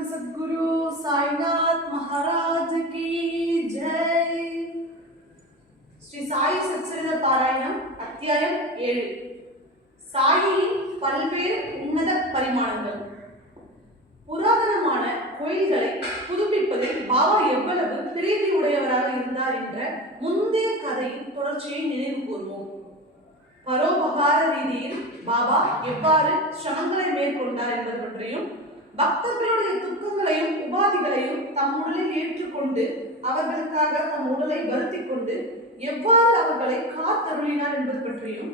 सच्चिदानंद सद्गुरु साईनाथ महाराज की जय। ஸ்ரீ சாயி சச்சரித பாராயணம் அத்தியாயம் 7. சாயியின் பல்வேறு உன்னத பரிமாணங்கள். புராதனமான கோயில்களை புதுப்பிப்பதில் பாபா எவ்வளவு பிரீதி உடையவராக இருந்தார் என்ற முந்தைய கதையின் தொடர்ச்சியை நினைவு கூர்வோம். பரோபகார ரீதியில் பாபா எவ்வாறு சிரமங்களை மேற்கொண்டார் என்பது பற்றியும், பக்தர்களுடைய துக்கங்களையும் உபாதிகளையும் தம் உடலில் ஏற்றுக்கொண்டு அவர்களுக்காக தம் உடலை வருத்திக் கொண்டு எவ்வாறு அவர்களை காத்தருளினார் என்பது பற்றியும்,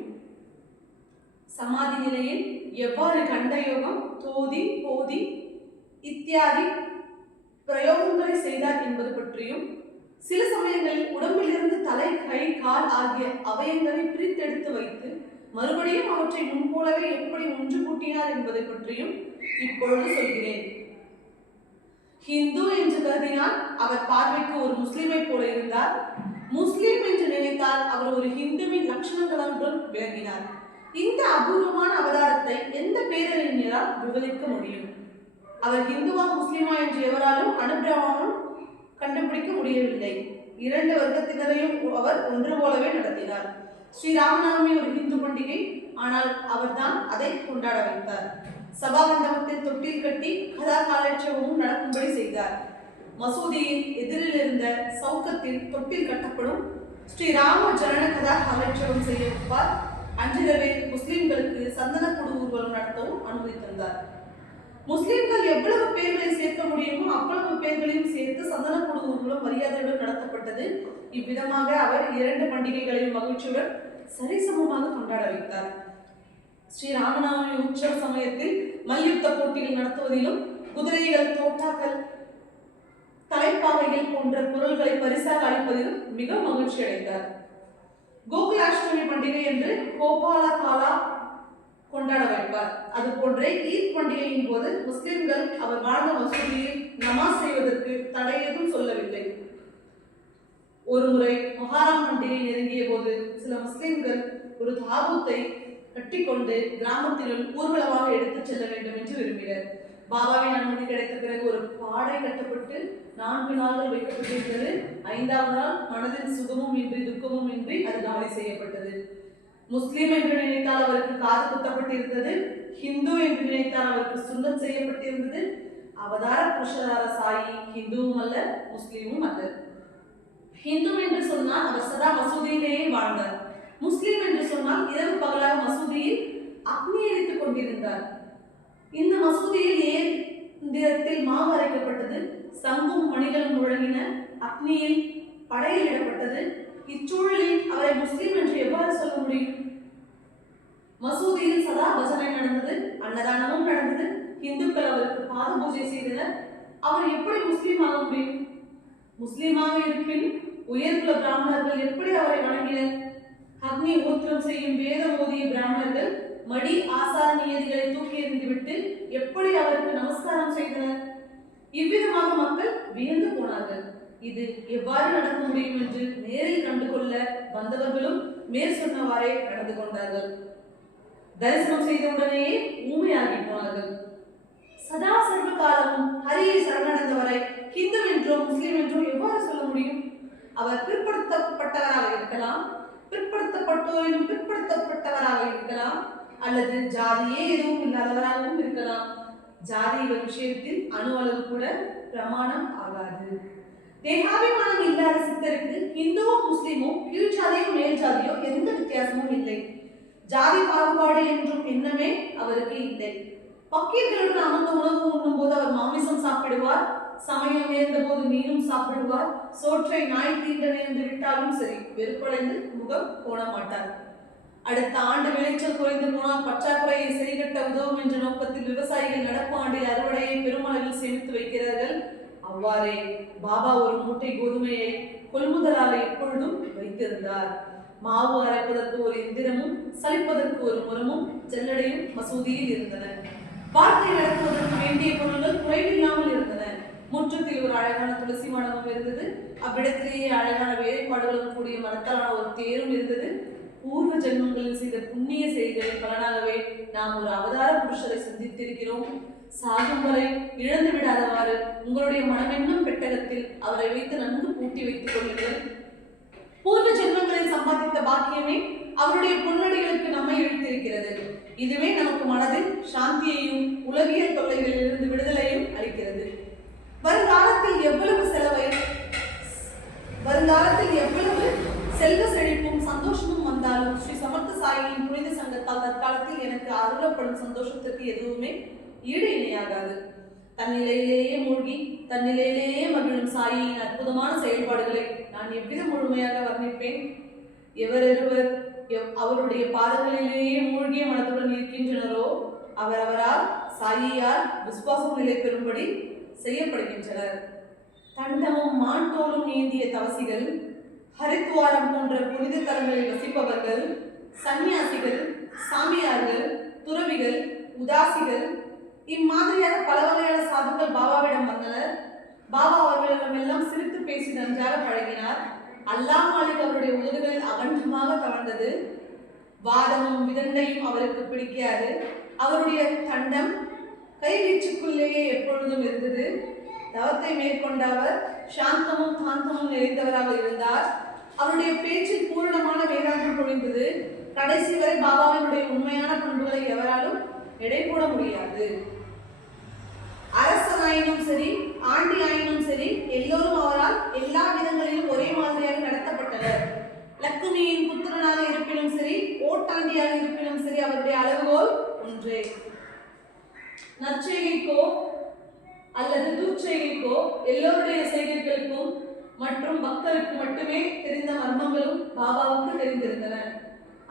சமாதி நிலையில் எவ்வாறு கண்டயோகம், தோதி, போதி இத்தியாதி பிரயோகங்களை செய்தார் என்பது பற்றியும், சில சமயங்களில் உடம்பிலிருந்து தலை, கை, கால் ஆகிய அவயங்களை பிரித்தெடுத்து வைத்து மறுபடியும் அவற்றை முன்போலவே எப்படி ஒன்று கூட்டினார் என்பதை பற்றியும் இப்பொழுது சொல்கிறேன். ஹிந்து என்று கருதினால் அவர் பார்வைக்கு ஒரு முஸ்லிமை போல இருந்தார். முஸ்லிம் என்று நினைத்தால் அவர் ஒரு ஹிந்துவின் லட்சணங்களுடன் விளங்கினார். இந்த அபூர்வமான அவதாரத்தை எந்த பேரறிஞரால் விவரிக்க முடியும்? அவர் ஹிந்துவா முஸ்லிமா என்று எவராலும் அனுப்பிரமாணம் கண்டுபிடிக்க முடியவில்லை. இரண்டு வர்க்கத்தினரையும் அவர் ஒன்று போலவே நடத்தினார். ஸ்ரீராமநவமி ஒரு ஹிந்து பண்டிகை, ஆனால் அவர்தான் அதை கொண்டாட வைத்தார். சபா மண்டபத்தில் தொட்டில் கட்டி கதா காலட்சேபமும் நடக்கும்படி செய்தார். மசூதியின் எதிரில் இருந்த சவுக்கத்தில் தொட்டில் கட்டப்படும். ஸ்ரீராம ஜனன கதா காலட்சேபம் செய்ய வைப்பார். அன்றிரவே முஸ்லிம்களுக்கு சந்தனக்கூடு ஊர்வலம் நடத்தவும் அனுமதி தந்தார். முஸ்லிம்கள் எவ்வளவு பேர்களை சேர்க்க முடியுமோ அவ்வளவு பேர்களையும் சேர்த்து சந்தனக்கூடு ஊர்வலம் மரியாதையுடன் நடத்தப்பட்டது. இவ்விதமாக அவர் இரண்டு பண்டிகைகளையும் மகிழ்ச்சியுடன் சரிசமமாக கொண்டாட வைத்தார். ஸ்ரீராமநவமி உற்சவ சமயத்தில் மல்யுத்த போட்டிகள் நடத்துவதிலும், குதிரைகள், தோட்டாக்கள், தலைப்பாவைகள் போன்ற பொருள்களை பரிசாக அளிப்பதிலும் மிக மகிழ்ச்சி அடைந்தார். கோகுலாஷ்டமி பண்டிகை என்று கோபால காலா கொண்டாட வைப்பார். அது போன்றே ஈத் பண்டிகையின் போது முஸ்லிம்கள் அவர் வாழ்ந்த மசூதியில் நமாஸ் செய்வதற்கு தடை எதுவும் சொல்லவில்லை. ஒரு முறை மொஹாரம் பண்டிகை நெருங்கிய போது சில முஸ்லிம்கள் ஒரு தாபூத்தை கட்டிக்கொண்டு கிராமத்தினுள் ஊர்வலமாக எடுத்துச் செல்ல வேண்டும் என்று விரும்பினர். பாபாவின் அனுமதி கிடைத்த பிறகு ஒரு பாடை கட்டப்பட்டு 4 நாள்கள் வைக்கப்பட்டிருந்தது. 5ஆம் நாள் மனதில் சுகமும் இன்றி துக்கமும் இன்றி அது காலி செய்யப்பட்டது. முஸ்லிம் என்று நினைத்தால் அவருக்கு காது குத்தப்பட்டிருந்தது. ஹிந்து என்று நினைத்தால் அவருக்கு சுண்ணத் செய்யப்பட்டிருந்தது. அவதார புருஷரார சாயி ஹிந்துவும் அல்ல, முஸ்லிமும் அல்ல. ஹிந்து என்று சொன்னால் அவர் சதா மசூதியிலேயே வாழ்ந்தார். முஸ்லிம் என்று சொன்னால் இரவு பகலாக மசூதியில் அக்னி எரித்துக் கொண்டிருந்தார். இந்த மசூதியில் ஏந்திரத்தில் மாவு அரைக்கப்பட்டது. சங்கும் மணிகளும் முழங்கின. அக்னியில் படையிலிடப்பட்டது. இச்சூழலில் அவரை முஸ்லிம் என்று எவ்வாறு சொல்ல முடியும்? மசூதியில் சதா பஜனை நடந்தது, அன்னதானமும் நடந்தது. இந்துக்கள் அவருக்கு பாத பூஜை செய்தனர். அவர் எப்படி முஸ்லீம் ஆக முடியும்? முஸ்லீமாக இருப்பின் உயர்குல பிராமணர்கள் எப்படி அவரை வணங்கினர்? அக்னி ஊத்திரம் செய்யும் வேதம் ஓதிய பிராமணர்கள் மடி ஆசார நியதிகளை தூக்கி எறிந்துவிட்டு எப்படி அவருக்கு நமஸ்காரம் செய்தனர்? இவ்விதமாக மக்கள் வியந்து போனார்கள். இது எவ்வாறு நடக்க முடியும் என்று நேரில் கண்டுகொள்ள வந்தவர்களும் மேற் சொன்னவாறே நடந்து கொண்டார்கள். தரிசனம் செய்தவுடனேயே ஊமையாகி போனார்கள். சதா சர்வ காலமும் ஹரியை சரணடைந்தவரை ஹிந்து என்றோ முஸ்லிம் என்றோ எவ்வாறு சொல்ல முடியும்? அவர் பிற்படுத்தப்பட்டவராக இருக்கலாம், பிற்படுத்தப்பட்டோரிலும் பிற்படுத்தப்பட்டவராக இருக்கலாம், அல்லது ஜாதியே எதுவும் இல்லாதவராகவும் இருக்கலாம். ஜாதி விஷயத்தில் அணு அளவு கூட பிரமாணம் ஆகாது. தேகாபிமானம் இல்லாத சித்தருக்கு இந்துவோ முஸ்லிமோ கீழ் ஜாதியோ மேல் ஜாதியோ எந்த வித்தியாசமும் இல்லை. ஜாதி பாகுபாடு என்றும் எண்ணமே அவருக்கு இல்லை. பக்கீர்களுடன் அமர்ந்த உணவு உண்ணும் போது அவர் மாமிசம் சாப்பிடுவார். சமயம் நேர்ந்த போது மீனும் சாப்பிடுவார். சோற்றை நாய் தீண்ட நேர்ந்து விட்டாலும் சரி, வெறுப்படைந்து முகம் கோண மாட்டார். அடுத்த ஆண்டு விளைச்சல் குறைந்து போனால் பற்றாக்குறையை சரிகட்ட உதவும் என்ற நோக்கத்தில் விவசாயிகள் நடப்பு ஆண்டில் அறுவடையை பெருமளவில் சேமித்து வைக்கிறார்கள். அவ்வாறே பாபா ஒரு மூட்டை கோதுமையை கொள்முதலாக எப்பொழுதும் வைத்திருந்தார். மாவு அரைப்பதற்கு ஒரு எந்திரமும் சலிப்பதற்கு ஒரு முறமும் ஜல்லடையும் மசூதியில் இருந்தன. வாழ்க்கை நடத்துவதற்கு வேண்டிய பொருள்கள் குறைவில்லாமல் இருந்தன. முற்றத்தில் ஒரு அழகான துளசி மண்டபம் இருந்தது. அவ்விடத்திலேயே அழகான வேலைப்பாடுகளும் கூடிய மரத்தாலான ஒரு தேரும் இருந்தது. பூர்வ ஜென்மங்களில் செய்த புண்ணிய செயல்களின் பலனாகவே நாம் ஒரு அவதார புருஷரை சந்தித்திருக்கிறோம். சாகும் வரை இழந்து விடாதவாறு உங்களுடைய மனமென்னும் பெட்டகத்தில் அவரை வைத்து நன்கு பூட்டி வைத்துக் கொள்ளுங்கள். பூர்வ ஜென்மங்களில் சம்பாதித்த பாக்கியமே அவருடைய பொன்னடிகளுக்கு நம்மை இழுத்திருக்கிறது. இதுவே நமக்கு மனதில் சாந்தியையும் உலகியல் தொல்லைகளிலிருந்து விடுதலையும் அளிக்கிறது. வருங்காலத்தில் எவ்வளவு செல்வ செழிப்பும் சந்தோஷமும் வந்தாலும் ஸ்ரீ சமர்த்த சாயியின் புனித சங்கத்தால் தற்காலத்தில் எனக்கு அருளப்படும் சந்தோஷத்திற்கு எதுவுமே ஈடு இணையாகாது. தன்னிலையிலேயே மூழ்கி தன்னிலையிலேயே மகிழும் சாயியின் அற்புதமான செயல்பாடுகளை நான் எவ்விதம் முழுமையாக வர்ணிப்பேன். எவரொருவர் அவருடைய பாதங்களிலேயே மூழ்கிய மனத்துடன் இருக்கின்றனரோ அவரவரால் சாயியார் விசுவாசம் நிலை பெறும்படி செய்யப்படுகின்றனர். தண்டமும் மான்தோளும் ஏந்திய தவசிகள், ஹரித்வாரம் போன்ற புனித தலங்களில் வசிப்பவர்கள், சன்னியாசிகள், சாமியார்கள், துறவிகள், உதாசிகள் இம்மாதிரியாக பல வகையான சாதுக்கள் பாபாவிடம் வந்தனர். பாபா அவர்களிடமெல்லாம் சிரித்து பேசி நன்றாக பழகினார். அல்லாஹ் மாலிக் அவருடைய உதடுகளில் அகண்டமாக தவழ்ந்தது. வாதமும் விதண்டையும் அவருக்கு பிடிக்காது. அவருடைய தண்டம் கைவீச்சுக்குள்ளேயே எப்பொழுதும் இருந்தது. தவத்தை மேற்கொண்ட அவர் சாந்தமும் காந்தமும் நிறைந்தவராக இருந்தார். அவருடைய பேச்சில் பூரணமான வேதாந்தம் பொழிந்தது. கடைசி வரை பாபாவினுடைய உண்மையான பண்புகளை எவராலும் எடை போட முடியாது. அரசனாயினும் சரி, ஆண்டி ஆயினும் சரி, எல்லோரும் அவரால் எல்லா விதங்களிலும் ஒரே மாதிரியாக நடத்தப்பட்டனர். லக்குமியின் புத்திரனாக இருப்பினும் சரி, ஓட்டாண்டியாக இருப்பினும் சரி, அவருடைய அளவுகோல் ஒன்றே. நற்செய்கைக்கோ அல்லது துர்ச்செய்கைக்கோ எல்லோருடைய செய்கைகளுக்கும் மற்றும் பக்தருக்கு மட்டுமே தெரிந்த மர்மங்களும் பாபாவுக்கு தெரிந்திருந்தன.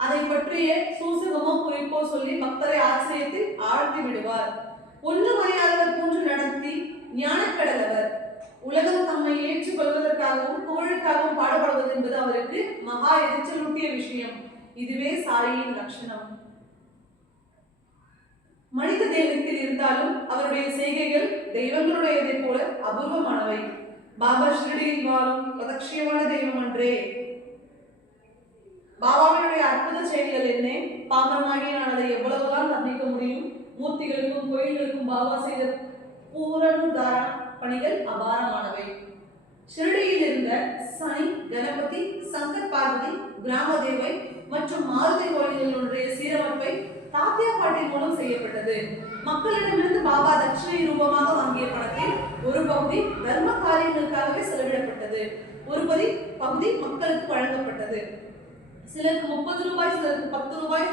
அதை பற்றிய சூசகமோ குறிப்போ சொல்லி பக்தரை ஆச்சரியத்தில் ஆழ்த்தி விடுவார். ஒன்றும் அறியாதவர் போன்று நடத்தி ஞானக்கடலவர். உலகம் தம்மை ஏற்றுக்கொள்வதற்காகவும் புகழுக்காகவும் பாடுபடுவது என்பது அவருக்கு மகா எரிச்சலூட்டிய விஷயம். இதுவே சாயியின் லட்சணம். மனித தெய்வத்தில் இருந்தாலும் அவருடைய செய்கைகள் தெய்வங்களுடையதை போல அபூர்வமானவை. பாபா ஷிரடியில் வாழும் பிரதட்சியமான தெய்வம் அன்றே. பாபாவினுடைய அற்புத செயல்கள் என்ன? பாமரமாகி நான் அதை எவ்வளவுதான் வர்ணிக்க முடியும்? மூர்த்திகளுக்கும் கோயில்களுக்கும் பாபா செய்த பூரணார பணிகள் அபாரமானவை. ஷிரடியில் இருந்த சனி, கணபதி, சங்கர் பார்வதி, கிராம தேவை மற்றும் மாருதி கோயில்களுடைய சீரமைப்பை தாத்தியா பாட்டின் மூலம் செய்யப்பட்டது. மக்களிடமிருந்து பாபா தட்சிணை ரூபமாக வாங்கிய பணத்தில் ஒரு பகுதி தர்ம காரியங்களுக்காகவே செலவிடப்பட்டது. ஒரு பகுதி மக்களுக்கு வழங்கப்பட்டது. சிலருக்கு 30 ரூபாய், சிலருக்கு 10 ரூபாய்,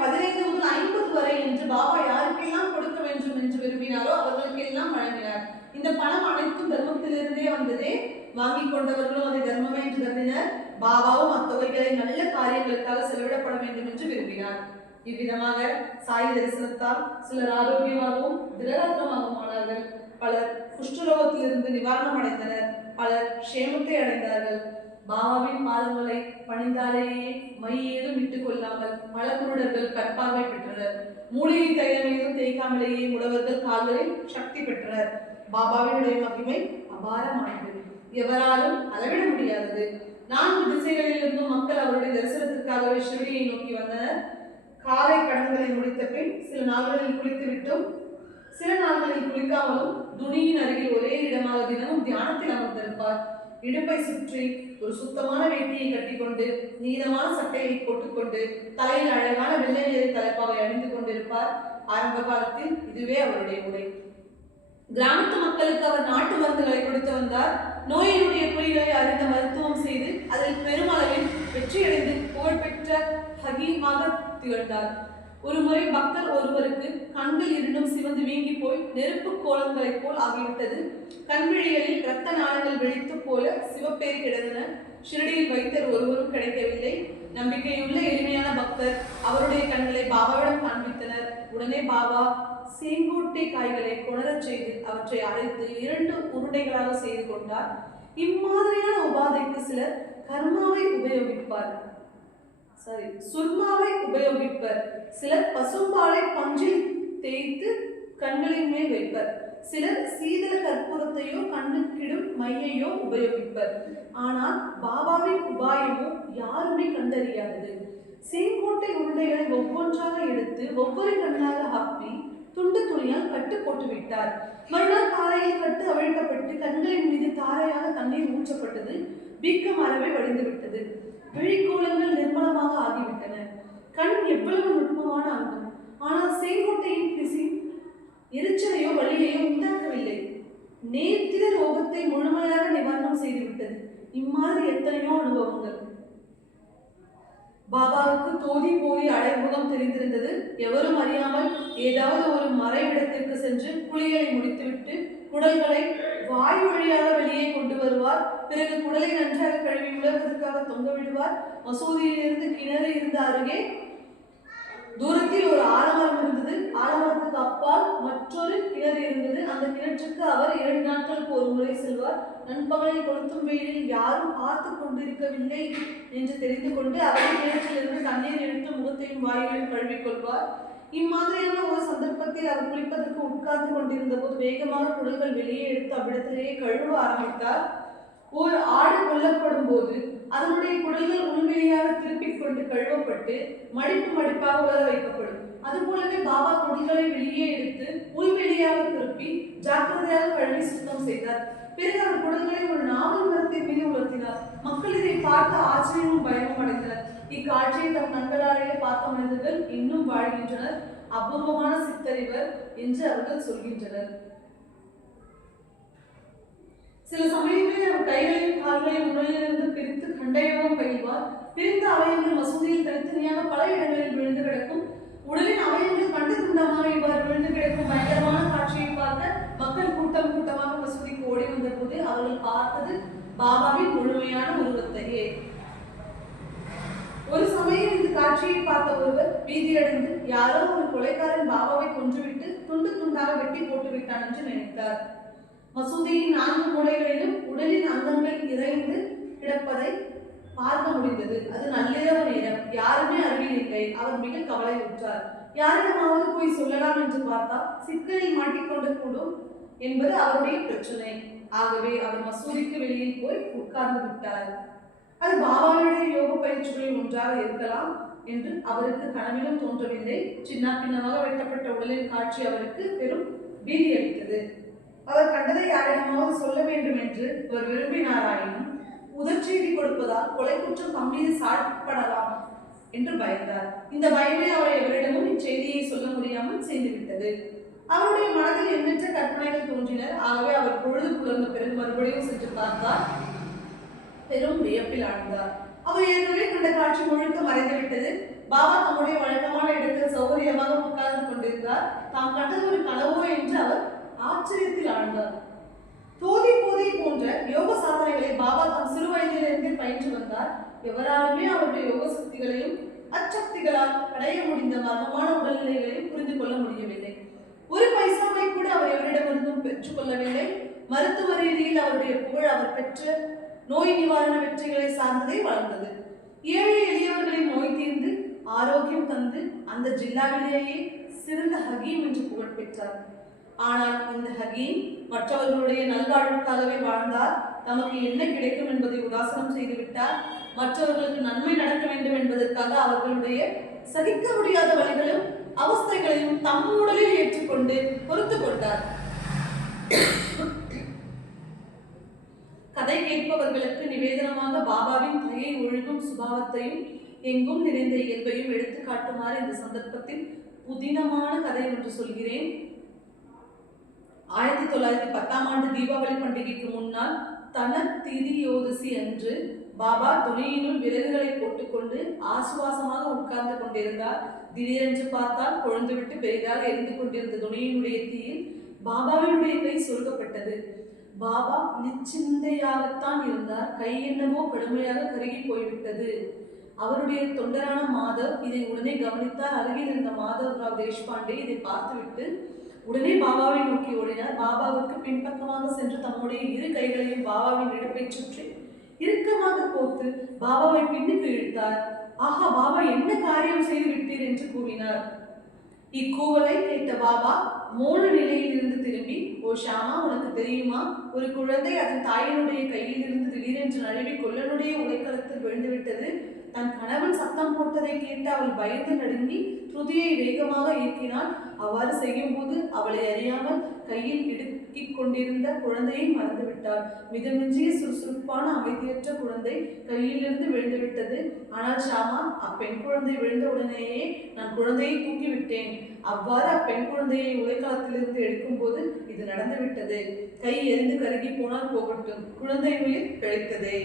15 முதல் 50 வரை என்று பாபா யாருக்கெல்லாம் கொடுக்க வேண்டும் என்று விரும்பினாரோ அவர்களுக்கெல்லாம் வழங்கினார். இந்த பணம் அனைத்தும் தர்மத்திலிருந்தே வந்ததே. வாங்கி கொண்டவர்களும் அதை தர்மமே என்று கருதினர். பாபாவும் அத்தொகைகளை நல்ல காரியங்களுக்காக செலவிடப்பட வேண்டும் என்று விரும்பினார். இவ்விதமாக சாய் தரிசனத்தால் சிலர் ஆரோக்கியமாகவும் திடகாத்திரமாகவும் ஆனார்கள். பலர் குஷ்டரோகத்திலிருந்து நிவாரணம் அடைந்தனர். பலர் க்ஷேமத்தை அடைந்தார்கள். பாபாவின் பாதங்களை பணிந்தாலேயே மை ஏதும் விட்டுக் கொள்ளாமல் பல குருடர்கள் கற்பார்வை பெற்றனர். மூலிகை தைலம் ஏதும் தேய்க்காமலேயே முடவர்கள் கால்களில் சக்தி பெற்றனர். பாபாவினுடைய மகிமை அபாரமானது, எவராலும் அளவிட முடியாதது. 4 திசைகளிலிருந்தும் மக்கள் அவருடைய தரிசனத்திற்காகவே ஷிரடியை நோக்கி வந்தனர். காலை கடன்களை முடித்த பின் சில நாள்களில் குளித்துவிட்டும் சில நாள்களில் குளிக்காமலும் துணியின் அருகில் ஒரே இடமாக தினமும் தியானத்தில் அமர்ந்திருப்பார். இடுப்பை சுற்றி ஒரு சுத்தமான வேட்டியை கட்டிக்கொண்டு நீளமான சட்டையை போட்டுக்கொண்டு தலையில் அழகான வெள்ளை நிற தலைப்பாவை அணிந்து கொண்டிருப்பார். ஆரம்ப காலத்தில் இதுவே அவருடைய உடை. கிராமத்து மக்களுக்கு அவர் நாட்டு மருந்துகளை கொடுத்து வந்தார். நோயினுடைய குறிகளை அறிந்த மருத்துவம் செய்து அதில் பெருமளவில் வெற்றியடைந்து புகழ்பெற்ற ஹகீமாக திகழ்ந்தார். ஒரு முறை பக்தர் ஒருவருக்கு கண்கள் இரண்டும் சிவந்து வீங்கி போய் நெருப்பு கோலங்களைப் போல் ஆகிவிட்டது. கண்விழிகளில் இரத்த நாளங்கள் வெடித்து போல சிவப்பேறி கிடந்தன. ஷிரடியில் வைத்தர் ஒருவரும் கிடைக்கவில்லை. நம்பிக்கையுள்ள எளிமையான பக்தர் அவருடைய கண்களை பாபாவிடம் காண்பித்தனர். உடனே பாபா சேங்கோட்டை காய்களை கொணரச் செய்து அவற்றை அரைத்து 2 உருண்டைகளாக செய்து கொண்டார். இம்மாதிரியான உபாதைக்கு சிலர் சுர்மாவை உபயோகிப்பர். சிலர் பசும்பாலை பஞ்சில் தேய்த்து கண்களின் மேல் வைப்பர். சிலர் சீதள கற்பூரத்தையோ கண்ணுக்கிடும் மையையோ உபயோகிப்பர். ஆனால் பாபாவின் உபாயமோ யாருமே கண்டறியாதது. செங்கோட்டை உருண்டைகளை ஒவ்வொன்றாக எடுத்து ஒவ்வொரு கண்ணாக ஆப்பி துண்டு துணியால் கட்டு போட்டு விட்டார். மறுநாள் காலையில் கட்டு அவிழ்க்கப்பட்டு கண்களின் மீது தாரையாக தண்ணீர் ஊற்றப்பட்டது. வீக்கம் அறவே வடிந்து விட்டது. விழிக்கோளங்கள் நிர்மலமாக ஆகிவிட்டன. கண் எவ்வளவு நுட்பமான அங்கம்! ஆனால் செங்கோட்டையின் பிசி எரிச்சலையோ வலியையோ உண்டாக்கவில்லை. நேத்திர ரோகத்தை முழுமையாக நிவாரணம் செய்துவிட்டது. இம்மாதிரி எத்தனையோ அனுபவங்கள். பாபாவுக்கு தோதி போதி அடைமுகம் தெரிந்திருந்தது. எவரும் அறியாமல் ஏதாவது ஒரு மறைவிடத்திற்கு சென்று குளியலை முடித்துவிட்டு குடல்களை வாய் வழியாக வெளியே கொண்டு வருவார். பிறகு குடலை நன்றாக கழுவி உலகத்திற்காக தொங்க விடுவார். மசூதியிலிருந்து கிணறு இருந்த அருகே தூரத்தில் ஒரு ஆலமரம் இருந்தது. ஆலமரத்துக்கு அப்பால் மற்றொரு கிணறு இருந்தது. அந்த கிணற்றுக்கு அவர் 2 நாட்களுக்கு ஒரு முறை செல்வார். நண்பகலில் கொளுத்தும் வெயிலில் யாரும் பார்த்து கொண்டிருக்கவில்லை என்று தெரிந்து கொண்டு அவர் கிணற்றிலிருந்து தண்ணீர் எடுத்து முகத்தையும் வாயுவையும் கழுவிக்கொள்வார். இம்மாதிரியான ஒரு சந்தர்ப்பத்தில் அவர் குளிப்பதற்கு உட்கார்ந்து கொண்டிருந்த போது வேகமாக குடல்கள் வெளியே எடுத்து அவ்விடத்திலேயே கழுவ ஆரம்பித்தார். ஒரு ஆடு கொல்லப்படும் போது அதனுடைய குடல்கள் உள்வெளியாக திருப்பிக் கொண்டு கழுவப்பட்டு மடிப்பு மடிப்பாக உலர வைக்கப்படும். அதுபோலவே பாபா குடல்களை வெளியே எடுத்து உள்வெளியாக திருப்பி ஜாக்கிரதையாக கழுவி சுத்தம் செய்தார். பிறகு அவர் குடல்களை ஒரு நாவல் மரத்தின் மீது உலர்த்தினார். மக்கள் இதை பார்த்து ஆச்சரியமும் பயமும் அடைந்தனர். இக்காட்சியை தம் கண்களாலேயே பார்த்த மனிதர்கள் இன்னும் வாழ்கின்றனர். அபூர்வமான சித்தறிவர் என்று அவர்கள் சொல்கின்றனர். சில சமயங்களில் அவர் கைகளையும் கால்களையும் உடலிலிருந்து பிரித்து கண்டயோகம் பயில்வார். பிரிந்த அவயங்கள் மசூதியில் தனித்தனியாக பல இடங்களில் விழுந்து கிடக்கும். உடலின் அவயங்கள் கண்டு துண்டமாக இவ்வாறு விழுந்து கிடக்கும் பயங்கரமான காட்சியை பார்க்க மக்கள் கூட்டம் கூட்டமாக மசூதிக்கு ஓடி வந்த போது அவர்கள் பார்த்தது பாபாவின் முழுமையான உருவத்தையே. ஒரு சமயம் இந்த காட்சியை பார்த்த ஒருவர் பீதியடைந்து யாரோ ஒரு கொலைக்காரன் பாபாவை கொன்றுவிட்டு துண்டு துண்டாக வெட்டி போட்டு விட்டான் என்று நினைத்தார். மசூதியின் 4 மூலைகளிலும் உடலின் அங்கங்கள் இறைந்து கிடப்பதை பார்க்க முடிந்தது. அது நள்ளிரவு நேரம். யாருமே அருகில் இல்லை. அவர் மிக கவலையுற்றார். யாரிடமாவது போய் சொல்லலாம் என்று பார்த்தால் சிக்கலில் மாட்டிக்கொண்டு கூடும் என்பது அவருடைய பிரச்சனை. ஆகவே அவர் மசூதிக்கு வெளியில் போய் உட்கார்ந்து விட்டார். அது பாபாவுடைய யோக பயிற்சிகளில் ஒன்றாக இருக்கலாம் என்று அவருக்கு கனவிலும் தோன்றவில்லை. சின்ன பின்னமாக வெட்டப்பட்ட உடலின் காட்சி அவருக்கு பெரும் பீதி அளித்தது. அவர் கண்டதை யாரிடமாவது சொல்ல வேண்டும் என்று அவர் விரும்பினாராயினும் உதற்செய்தி கொடுப்பதால் கொலை குற்றம் தம் மீது சாட்டப்படலாம் என்று பயந்தார். இந்த பயமே அவரை எவரிடமும் இச்செய்தியை சொல்ல முடியாமல் செய்துவிட்டது. அவருடைய மனதில் எண்ணற்ற கற்பனைகள் தோன்றினர். ஆகவே அவர் பொழுது புலர்ந்த பிறகு மறுபடியும் சென்று பார்த்தார். பெரும் வியப்பில் ஆழ்ந்தார். அவர் ஏற்கனவே கண்ட காட்சி முழுக்க மறைந்துவிட்டது. பாபா தம்முடைய வழக்கமான இடத்தில் சௌகரியமாக உட்கார்ந்து கொண்டிருந்தார். தாம் கண்டது ஒரு கனவோ என்று அவர் ஆச்சரியத்தில் ஆழ்ந்தார். தோதி போதை போன்ற யோக சாதனைகளை பாபா தம் சிறு வயதிலிருந்து பயின்று வந்தார். எவராலுமே அவருடைய யோக சக்திகளையும் அச்சக்திகளால் அடைய முடிந்த மர்மமான உடல்நிலைகளையும் புரிந்து கொள்ள முடியவில்லை. ஒரு பைசாவை கூட அவர் எவரிடமிருந்தும் பெற்றுக் கொள்ளவில்லை. மருத்துவ ரீதியில் அவருடைய புகழ் அவர் பெற்ற நோய் நிவாரண வெற்றிகளை சார்ந்ததே வளர்ந்தது. ஏழை எளியவர்களின் நோய் தீர்ந்து ஆரோக்கியம் தந்து அந்த ஜில்லாவிலேயே சிறந்த ஹகீம் என்று புகழ் பெற்றார். ஆனால் இந்த ஹகீம் மற்றவர்களுடைய நல்வாழ்வுக்காகவே வாழ்ந்தார். தமக்கு என்ன கிடைக்கும் என்பதை உதாசனம் செய்துவிட்டார். மற்றவர்களுக்கு நன்மை நடக்க வேண்டும் என்பதற்காக அவர்களுடைய சகிக்க முடியாத வழிகளும் அவஸ்தைகளையும் தம் உடலில் ஏற்றுக்கொண்டு பொறுத்து கொண்டார். கதை கேட்பவர்களுக்கு நிவேதனமாக பாபாவின் தயை ஒழுகும் சுபாவத்தையும் எங்கும் நிறைந்த இயல்பையும் எடுத்து காட்டுமாறு இந்த சந்தர்ப்பத்தில் புதினமான கதை ஒன்று சொல்கிறேன். 1910ஆம் ஆண்டு தீபாவளி பண்டிகைக்கு முன்னால் தனத்திரியோதசி அன்று பாபா துணியினுள் விறகுகளை போட்டுக்கொண்டு ஆசுவாசமாக உட்கார்ந்து கொண்டிருந்தார். திடீரென்று பார்த்தால் கொழுந்துவிட்டு பெரிதாக எரிந்து கொண்டிருந்த துணியினுடைய தீயில் பாபாவினுடைய கை சொருகப்பட்டது. பாபா நிச்சிந்தையாகத்தான் இருந்தார். கை என்னவோ கடுமையாக கருகி போய்விட்டது. அவருடைய தொண்டரான மாதவ் இதை உடனே கவனித்தார். அருகில் இருந்த மாதவ் ராவ் தேஷ்பாண்டே இதை பார்த்துவிட்டு உடனே பாபாவை நோக்கி ஓடினார். பாபாவுக்கு பின்பக்கமாக சென்று தம்முடைய 2 கைகளையும் பாபாவின் இடுப்பை சுற்றி இறுக்கமாக கோர்த்து பாபாவை பின்னுக்கு இழுத்தார். ஆஹா, பாபா என்ன காரியம் செய்து விட்டீர் என்று கூறினார். இக்கூவலை கேட்ட பாபா மூல நிலையில் இருந்து திரும்பி, ஓ ஷாமா, உனக்கு தெரியுமா, ஒரு குழந்தை அதன் தாயினுடைய கையில் இருந்து திடீரென்று நழுவி கொல்லனுடைய உலைக்களத்தில் விழுந்துவிட்டது. தன் கணவன் சத்தம் போட்டதை கேட்டு அவள் பயந்து நடுங்கி துதியை வேகமாக இயக்கினாள். அவ்வாறு செய்யும் போது அவளை அறியாமல் கையில் இடுக்கிக் கொண்டிருந்த குழந்தையை மறந்துவிட்டாள். மிதமிஞ்சிய சுறுசுறுப்பான அமைதியற்ற குழந்தை கையிலிருந்து விழுந்துவிட்டது. ஆனால் ஷாமா, அப்பெண் குழந்தை விழுந்த உடனேயே நான் குழந்தையை தூக்கிவிட்டேன். அவ்வாறு அப்பெண் குழந்தையை உலைக்களத்திலிருந்து எடுக்கும் போது இது நடந்துவிட்டது. கை எரிந்து கருகி போனால் போகட்டும், குழந்தை உயிர் பிழைத்ததே.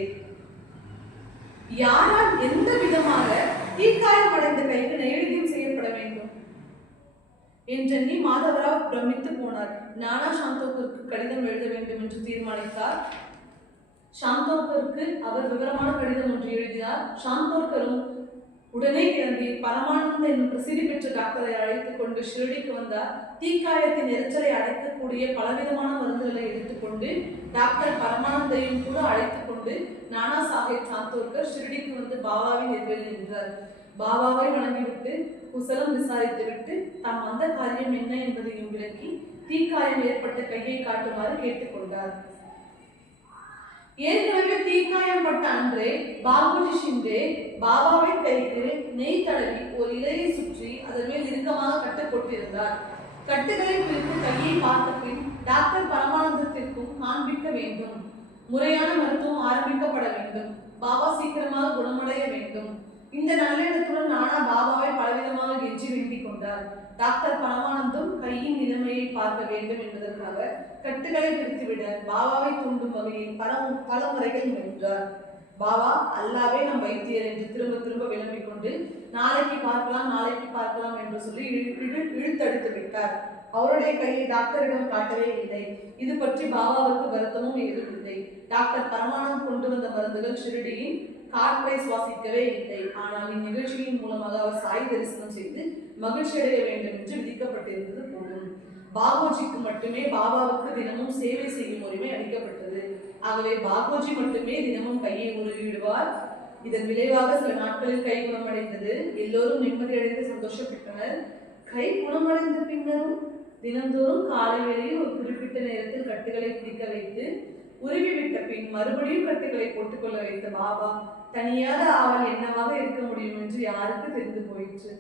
யாரால் எந்த விதமாக தீக்காயம் அடைந்த கைக்கு நைவேத்தியம் செய்யப்பட வேண்டும் என்றெண்ணி மாதவராவ் பிரமித்து போனார். நானா சாந்தோக்கருக்கு கடிதம் எழுத வேண்டும் என்று தீர்மானித்தார். சாந்தோக்கருக்கு அவர் விவரமான கடிதம் ஒன்று எழுதினார். சாந்தோக்கரும் உடனே கிளம்பி பரமானந்த என்னும் பிரசித்தி பெற்ற டாக்டரை அழைத்துக் கொண்டு ஷிரடிக்கு வந்தார். தீக்காயத்தின் எரிச்சலை அடைக்கக்கூடிய பலவிதமான மருந்துகளை எடுத்துக்கொண்டு டாக்டர் பரமானந்தையும் கூட அழைத்துக் கொண்டு நானா சாஹேப் சாந்தோர்கர் ஷிரடிக்கு வந்து பாபாவின் எதிரில் நின்றார். பாபாவை வணங்கிவிட்டு குசலம் விசாரித்துவிட்டு தாம் வந்த காரியம் என்ன என்பதையும் விளக்கி தீக்காயம் ஏற்பட்ட கையை காட்டுமாறு கேட்டுக்கொண்டார். ஏற்கனவே தீக்காயம் பட்ட அன்றே பாபுஜி ஷிண்டே பாபாவின் கைக்கு நெய் தடவி ஒரு இலையை சுற்றி அதன் மேல் இறுக்கமாக கட்டப்பட்டிருந்தார். கட்டுகளை பிரித்து கையை பார்த்த பின் டாக்டர் பரமானந்தத்திற்கும் காண்பிக்க வேண்டும். முறையான மருத்துவம் ஆரம்பிக்கப்பட வேண்டும். பாபா சீக்கிரமாக குணமடைய வேண்டும். இந்த நல்லெண்ணத்துடன் நானா பாபாவை பலவிதமாக கெஞ்சி வேண்டிக் கொண்டார். டாக்டர் பரமானந்தும் கையின் நிலைமையை பார்க்க வேண்டும் என்பதற்காக கட்டுகளை பிரித்துவிட பாபாவை தூண்டும் வகையில் பல முறைகள் முயன்றார். பாபா அல்லாவே நம் வைத்தியர் என்று திரும்ப திரும்ப விளம்பிக் கொண்டு நாளைக்கு பார்க்கலாம் என்று சொல்லி இழுத்தடித்து விட்டார். அவருடைய கையை டாக்டரிடம் காட்டவே இல்லை. இது பற்றி பாபாவுக்கு வருத்தமும் ஏதும் இல்லை. டாக்டர் பரமானந்த் கொண்டு வந்த மருந்துகள் ஷிரடியின் காற்றை சுவாசிக்கவே இல்லை. ஆனால் இந்நிகழ்ச்சியின் மூலமாக அவர் சாய் தரிசனம் செய்து மகிழ்ச்சி அடைய வேண்டும் என்று விதிக்கப்பட்டிருந்தது போலும். பாபோஜிக்கு மட்டுமே பாபாவுக்கு தினமும் சேவை செய்யும் உரிமை அளிக்கப்பட்டது. ஆகவே பாபோஜி மட்டுமே தினமும் கையை உருவிடுவார். இதன் விளைவாக சில நாட்களில் கை குணமடைந்தது. எல்லோரும் நிம்மதியடைந்து சந்தோஷப்பட்டனர். கை குணமடைந்த பின்னரும் தினந்தோறும் காலை வேளையில் ஒரு குறிப்பிட்ட நேரத்தில் கட்டுகளை பிடிக்க வைத்து உருவிவிட்ட பின் மறுபடியும் கட்டுகளை போட்டுக்கொள்ள வைத்த பாபா தனியாத ஆவல் என்னவாக இருக்க முடியும் என்று யாருக்கு தெரிந்து போயிற்று.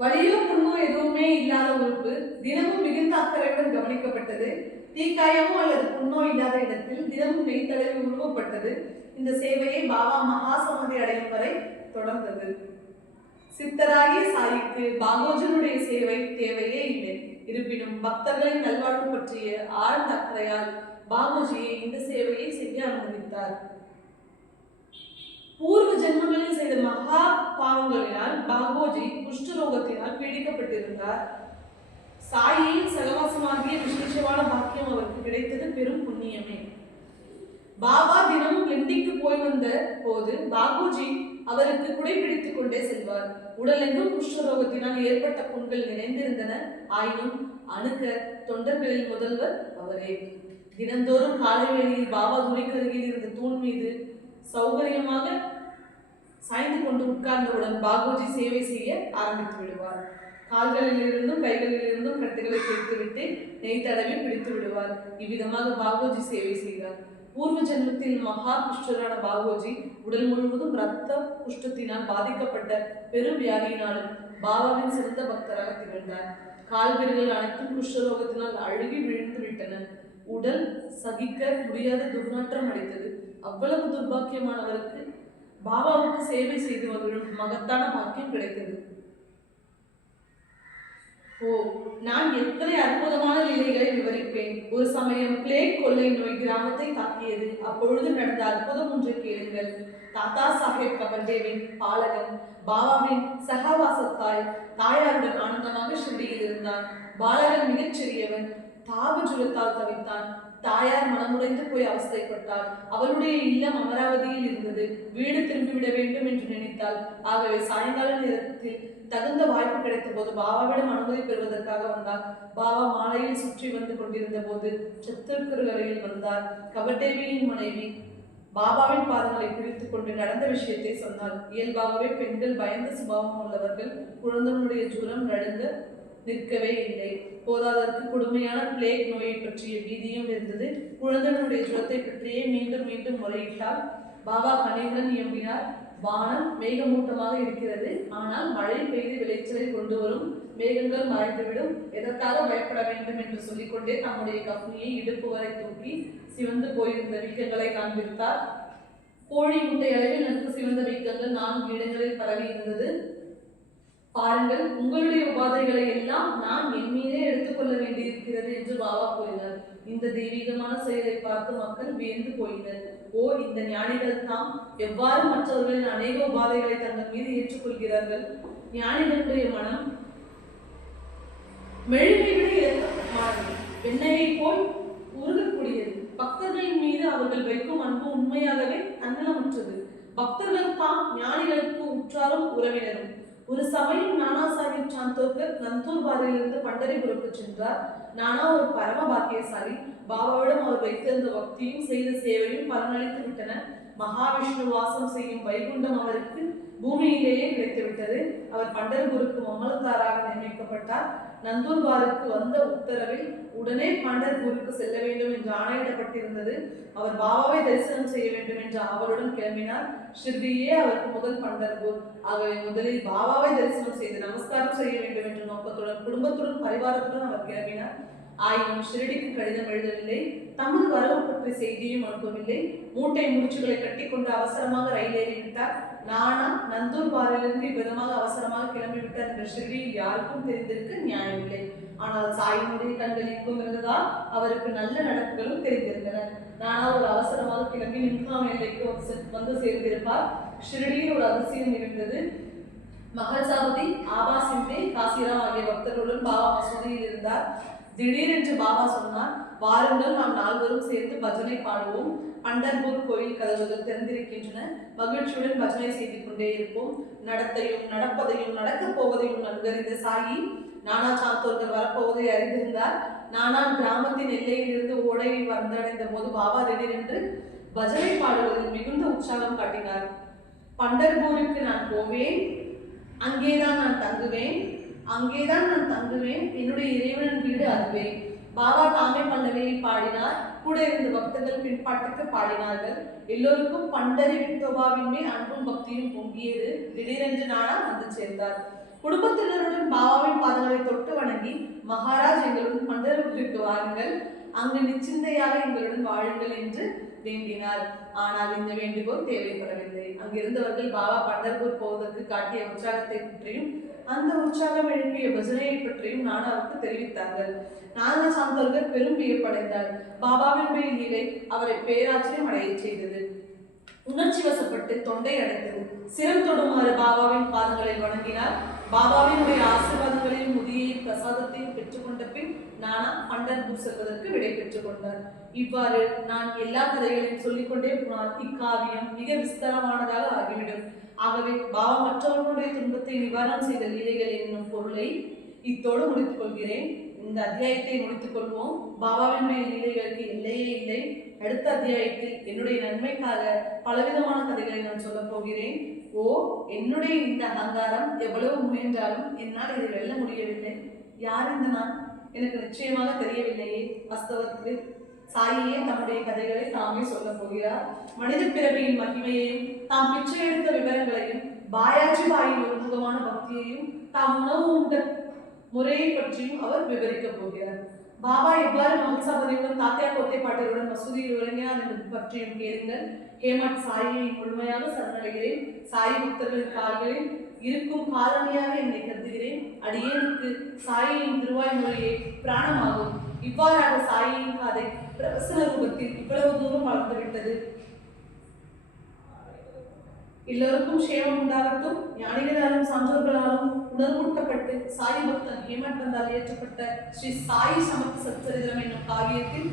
வலியோ புண்ணோ எதுவுமே இல்லாத உறுப்பு தினமும் மிகுந்த அக்கறையுடன் கவனிக்கப்பட்டது. தீக்காயமோ அல்லது புண்ணோ இல்லாத இடத்தில் தினமும் நெய் தடவி உருவப்பட்டது. இந்த சேவையை பாபா மகா சமாதி அடையும் வரை தொடர்ந்தது. சித்தராகிய சாயிக்கு பாகோஜனுடைய சேவை தேவையே இல்லை. இருப்பினும் பக்தர்களின் நல்வாழ்வு பற்றிய ஆழ்ந்த அக்கறையால் பாபுஜியை இந்த சேவையை செய்ய அனுமதித்தார். பூர்வ ஜென்மங்களில் செய்த மகா பாவங்களினால் பாபோஜி குஷ்டரோகத்தினால் பீடிக்கப்பட்டிருந்தார். சாயின் சகவாசமாகிய விசேஷமான பாக்கியம் அவருக்கு கிடைத்தது பெரும் புண்ணியமே. பாபா தினமும் கிண்டிக்கு போய் வந்த போது பாபுஜி அவருக்கு குடைபிடித்துக் கொண்டே செல்வார். உடலெங்கும் குஷ்டரோகத்தினால் ஏற்பட்ட புண்கள் நிறைந்திருந்தன. ஆயினும் அணுக்க தொண்டர்களில் முதல்வர் அவரே. தினந்தோறும் காலை வேளையில் பாபா துணிக்கருகில் இருந்த தூண் மீது சௌகரியமாக சாய்ந்து கொண்டு உட்கார்ந்தவுடன் பாபுஜி சேவை செய்ய ஆரம்பித்து விடுவார். கால்களில் இருந்தும் கைகளில் இருந்தும் கட்டுகளை பிடித்துவிட்டு நெய் தடவி பிடித்து விடுவார். இவ்விதமாக பாபுஜி சேவை செய்தார். பூர்வ ஜென்மத்தில் மகா குஷ்டரான பாபுஜி உடல் முழுவதும் இரத்த குஷ்டத்தினால் பாதிக்கப்பட்ட பெரும் வியாதியினாலும் பாபாவின் சிறந்த பக்தராக திகழ்ந்தார். கால்விரல்கள் அனைத்தும் குஷ்டரோகத்தினால் அழுகி விழுந்து விட்டன. உடல் சகிக்க முடியாத துர்நாற்றம் அடைத்தது. அவ்வளவு துர்பாக்கியமானவருக்கு பாபாவுக்கு சேவை செய்து மகிழும் மகத்தான பாக்கியம் கிடைத்தது. ஓ, நான் எத்தனை அற்புதமான நிலைகளை விவரிப்பேன். ஒரு சமயம் பிளேக் கொள்ளை நோய் கிராமத்தை தாக்கியது. அப்பொழுது நடந்த அற்புதம் ஒன்றை கேளுங்கள். தாத்தா சாஹேப் கபர்தேவின் பாலகன் பாபாவின் சகவாசத்தாய் தாயாருடன் ஆனந்தமாக ஷிரடியில் இருந்தான். பாலகன் மிகச் சிறியவன். தாப ஜுரத்தால் தவித்தான். தாயார் மனமுடைந்து போய் அவஸ்தைப்பட்டாள். அவளுடைய இல்லம் அமராவதியில் இருந்தது. வீடு திரும்பிவிட வேண்டும் என்று நினைத்தாள். ஆகவே சாயங்கால நேரத்தில் தகுந்த வாய்ப்பு கிடைத்த போது பாபாவிடம் அனுமதி பெறுவதற்காக வந்தார். பாபா மாலையில் சுற்றி வந்து கொண்டிருந்த போது சத்துருக்கர் அறையில் வந்தார். கபர்தேவியின் மனைவி பாபாவின் பாதங்களை பிடித்துக் கொண்டு நடந்த விஷயத்தை சொன்னார். இயல்பாகவே பெண்கள் பயந்த சுபாவம் உள்ளவர்கள். குழந்தைகளுடைய ஜுரம் நடுங்க நிற்கவே இல்லை. போதாதற்கு கொடுமையான பிளேக் நோயை பற்றிய பீதியும் இருந்தது. குழந்தைகளுடைய ஜுரத்தை பற்றியே மீண்டும் மீண்டும் முறையிட்டால். பாபா கனிவுடன் இயம்பினார். வானம் மேகமூட்டமாக இருக்கிறது, ஆனால் மழை பெய்து விளைச்சலை கொண்டு வரும். மேகங்கள் மறைந்துவிடும், எதற்காக பயப்பட வேண்டும் என்று சொல்லிக்கொண்டே தம்முடைய கஃனியை இடுப்பு வரை தூக்கி சிவந்து போயிருந்த வீக்கங்களை காண்பித்தார். கோழி முட்டை அளவில் நன்கு சிவந்த வீக்கங்கள் 4 இடங்களில் பரவி இருந்தது. பாருங்கள், உங்களுடைய உபாதைகளை எல்லாம் நான் என் மீதே எடுத்துக்கொள்ள வேண்டியிருக்கிறது என்று பாபா கூறினார். இந்த தெய்வீகமான செயலை பார்த்து மக்கள் வியந்து போயினர். ஓ, இந்த ஞானிகள் தாம் எவ்வாறு மற்றவர்களின் அநேக உபாதைகளை தங்கள் மீது ஏற்றுக்கொள்கிறார்கள். ஞானிகளுடைய மனம் மெழுகை விட இறக்கமானது, வெண்ணையை போல் உருகக்கூடியது. பக்தர்களின் மீது அவர்கள் வைக்கும் அன்பு உண்மையாகவே தன்னலமற்றது. பக்தர்கள் தாம் ஞானிகளுக்கு உற்றாரும் உறவினரும். ஒரு சமயம் நானா சாஹிப் சாந்தோக்கர் நந்தூர்பாரிலிருந்து பண்டரிபுருக்கு சென்றார். நானா ஒரு பரம பாக்கியசாலி. பாபாவிடம் அவர் வைத்திருந்த பக்தியும் செய்த சேவையும் பலனளித்து விட்டன. மகாவிஷ்ணு வாசம் செய்யும் வைகுண்டம் அவருக்கு பூமியிலேயே கிடைத்துவிட்டது. அவர் பண்டர்பூருக்கு மம்மல்தாராக நியமிக்கப்பட்டார். நந்தூர்பாருக்கு வந்த உத்தரவில் உடனே பண்டர்பூருக்கு செல்ல வேண்டும் என்று ஆணையிடப்பட்டிருந்தது. அவர் பாபாவை தரிசனம் செய்ய வேண்டும் என்ற அவருடன் கிளம்பினார். ஷிர்டியே அவருக்கு முதல் பண்டர்பூர். ஆகவே முதலில் பாபாவை தரிசனம் செய்து நமஸ்காரம் செய்ய வேண்டும் என்ற நோக்கத்துடன் குடும்பத்துடன் பரிவாரத்துடன் அவர் கிளம்பினார். ஆயினும் ஷிரடிக்கு கடிதம் எழுதவில்லை. தமது வரவு பற்றி செய்தியும் அனுப்பவில்லை. மூட்டை முடிச்சுகளை கட்டிக்கொண்டு அவசரமாக ரயில் ஏறிவிட்டார். நானா நந்தூர்பாரிலிருந்து இவ்விதமாக அவசரமாக கிளம்பிவிட்டார் என்ற ஷிரடியில் யாருக்கும் தெரிந்திருக்க நியாயமில்லை. ஆனால் சாயினுடைய கண்கள் எங்கும் இருந்ததால் அவருக்கு நல்ல நடப்புகளும் தெரிந்திருந்தன. நானா ஒரு அவசரமாக கிளம்பி நிம்காம் எல்லைக்கு வந்து சேர்ந்திருப்பார். ஷிரடியில் ஒரு அதிசயம் இருந்தது. மகள்சாபதி, ஆபா சிந்தே, காசிராம் ஆகிய பக்தர்களுடன் பாபா மசூதியில் இருந்தார். திடீரென்று பாபா சொன்னார், வாருங்கள், நாம் 4 சேர்ந்து பஜனை பாடுவோம். பண்டர்பூர் கோயில் கதவுகள் திறந்திருக்கின்றன. மகிழ்ச்சியுடன் பஜனை செய்து கொண்டே இருப்போம். நடத்தையும் நடப்பதையும் நடக்கப் போவதையும் நன்கறிந்த சாயி நானா சாந்தோர்கள் வரப்போவதை அறிந்திருந்தார். நானா கிராமத்தின் எல்லையிலிருந்து ஓடையை வந்தடைந்த போது பாபா திடீரென்று பஜனை பாடுவதில் மிகுந்த உற்சாகம் காட்டினார். பண்டர்பூருக்கு நான் போவேன், அங்கேதான் நான் தங்குவேன், என்னுடைய இறைவனின் வீடு அதுவே. பாபா தாமே பல்லவியை பாடினார். கூட இருந்த பக்தர்கள் பின்பாட்டுக்கு பாடினார்கள். எல்லோருக்கும் பண்டரி விட்டோபாவின் மேல் அன்பும் பக்தியும் பொங்கியது. திடீரென்று நானா வந்து சேர்ந்தார். குடும்பத்தினருடன் பாபாவின் பாதங்களை தொட்டு வணங்கி, மகாராஜ், எங்களுடன் பண்டரிபுருக்கு வாருங்கள், அங்கு நிச்சிந்தையாக எங்களுடன் வாழுங்கள் என்று வேண்டினார். ஆனால் இந்த வேண்டுகோள் தேவைப்படவில்லை. அங்கிருந்தவர்கள் பாபா பண்டர்பூர் போவதற்கு காட்டிய உற்சாகத்தை பற்றியும் அந்த உற்சாகம் எழுப்பிய பஜனையை பற்றியும் நானாவுக்கு தெரிவித்தார்கள். நானா சாந்தோர்கள் பெரும் வியப்படைந்தார். பாபாவினுடைய லீலை அவரை பேராச்சரியம் அடைய செய்தது. உணர்ச்சி வசப்பட்டு தொண்டை அடைத்தது. சிரம் தொடுமாறு பாபாவின் பாதங்களில் வணங்கினார். பாபாவினுடைய ஆசீர்வாதங்களையும் முதியையும் பிரசாதத்தையும் பெற்றுக்கொண்ட பின் நானா பண்டர்பூர் செல்வதற்கு விடை பெற்றுக் கொண்டார். இவ்வாறு நான் எல்லா கதைகளையும் சொல்லிக்கொண்டே போனால் இக்காவியம் மிக விஸ்தாரமானதாக ஆகிவிடும். ஆகவே பாபா மற்றவர்களுடைய துன்பத்தை நிவாரணம் செய்த லீலைகள் என்னும் பொருளை இத்தோடு முடித்துக் கொள்கிறேன். இந்த அத்தியாயத்தை முடித்துக் கொள்வோம். பாபாவினுடைய லீலைகளுக்கு எல்லையே இல்லை. அடுத்த அத்தியாயத்தில் என்னுடைய நன்மைக்காக பலவிதமான கதைகளை நான் சொல்ல போகிறேன். ஓ, என்னுடைய இந்த அகங்காரம் எவ்வளவு முயன்றாலும் என்னால் இதை வெல்ல முடியவில்லை. யார் இந்த நான்? எனக்கு நிச்சயமாக தெரியவில்லையே. வாஸ்தவத்தில் சாயியே தம்முடைய கதைகளை தாமே சொல்ல போகிறார். மனித பிறவியின் மகிமையையும் தாம் பிச்சை எடுத்த விவரங்களையும் பாயாஜி பாயின் ஒருமுகமான பக்தியையும் தாம் உணவு உண்ட முறையை பற்றியும் அவர் விவரிக்கப் போகிறார். பாபா எவ்வாறு மகள்சாபதியுடன் தாத்தியா கோத்தை பாட்டியருடன் மசூதியில் உறங்கினார் என்பது பற்றியும் கேளுங்கள். ஹேமட் சாயியை முழுமையாக சரணடைகிறேன். சாயி பக்தர்களின் கால்களில் இருக்கும் காலனியாக என்னை கருதுகிறேன். அடியேனுக்கு சாயியின் திருவாய்மொழியை பிராணமாகும். இவ்வாறாக சாயியின் காதை பிரவசன ரூபத்தில் இவ்வளவு தூரம் வளர்ந்துவிட்டது. எல்லோருக்கும் சேமம் உண்டாகட்டும். ஞானிகளாலும் சான்றோர்களாலும் உணர்வூட்டப்பட்டு சாய் பக்தன் ஹேமட் பந்தால் இயற்றப்பட்ட ஸ்ரீ சாயி சமர்த்த சச்சரிதம் என்னும் காவியத்தில்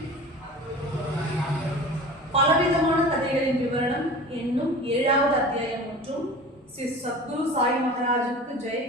பலவிதமான கதைகளின் விவரணம் என்னும் 7வது அத்தியாயம் மற்றும் ஸ்ரீ சத்குரு சாய் மகாராஜுக்கு ஜெய்.